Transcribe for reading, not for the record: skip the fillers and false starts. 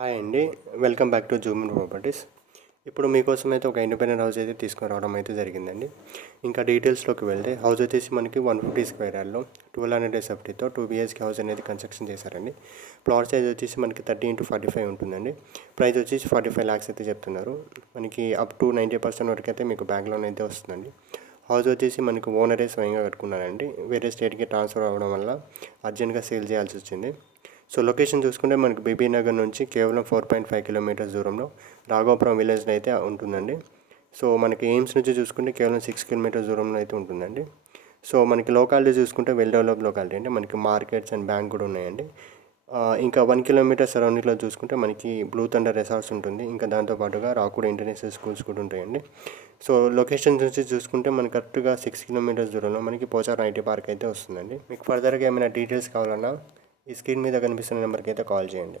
Hi అండి. Welcome back to Zoom properties. ఇప్పుడు మీకోసం అయితే ఒక ఇండిపెండెంట్ హౌస్ అయితే తీసుకొని రావడం అయితే జరిగిందండి. ఇంకా డీటెయిల్స్లోకి వెళ్తే హౌస్ వచ్చేసి మనకి 150 స్క్వేర్ యార్డ్లో 1200 ఎస్ఎఫ్టీతో 2 BHK హౌస్ అనేది కన్స్ట్రక్షన్ చేశారండి. ప్లాట్ సైజ్ వచ్చేసి మనకి 30x45 ఉంటుందండి. ప్రైస్ వచ్చేసి 45 lakhs అయితే చెప్తున్నారు. మనకి అప్ టు 90% వరకు అయితే మీకు బ్యాంక్ లోన్ అయితే వస్తుందండి. హౌస్ వచ్చేసి మనకి ఓనరే స్వయంగా కట్టుకున్నారండి. వేరే స్టేట్కి ట్రాన్స్ఫర్ అవ్వడం వల్ల అర్జెంట్గా సేల్ చేయాల్సి వచ్చింది. సో లొకేషన్ చూసుకుంటే మనకి బీబీ నగర్ నుంచి కేవలం 4.5 కిలోమీటర్స్ దూరంలో రాఘవపురం విలేజ్లో అయితే ఉంటుందండి. సో మనకి ఎయిమ్స్ నుంచి చూసుకుంటే కేవలం 6 కిలోమీటర్స్ దూరంలో అయితే ఉంటుందండి. సో మనకి లోకాలిటీ చూసుకుంటే వెల్ డెవలప్ లోకాలిటీ అంటే మనకి మార్కెట్స్ అండ్ బ్యాంక్ కూడా ఉన్నాయండి. ఇంకా 1 కిలోమీటర్ సరౌండింగ్లో చూసుకుంటే మనకి బ్లూ థండర్ రిసార్ట్స్ ఉంటుంది. ఇంకా దాంతోపాటుగా రాకూడ ఇంటర్నేషనల్ స్కూల్స్ కూడా ఉంటాయండి. సో లొకేషన్ నుంచి చూసుకుంటే మనకి కరెక్ట్గా 6 కిలోమీటర్స్ దూరంలో మనకి పోచారం ఐటీ పార్క్ అయితే వస్తుందండి. మీకు ఫర్దర్గా ఏమైనా డీటెయిల్స్ కావాలన్నా ఈ స్క్రీన్ మీద కనిపిస్తున్న నెంబర్కి అయితే కాల్ చేయండి.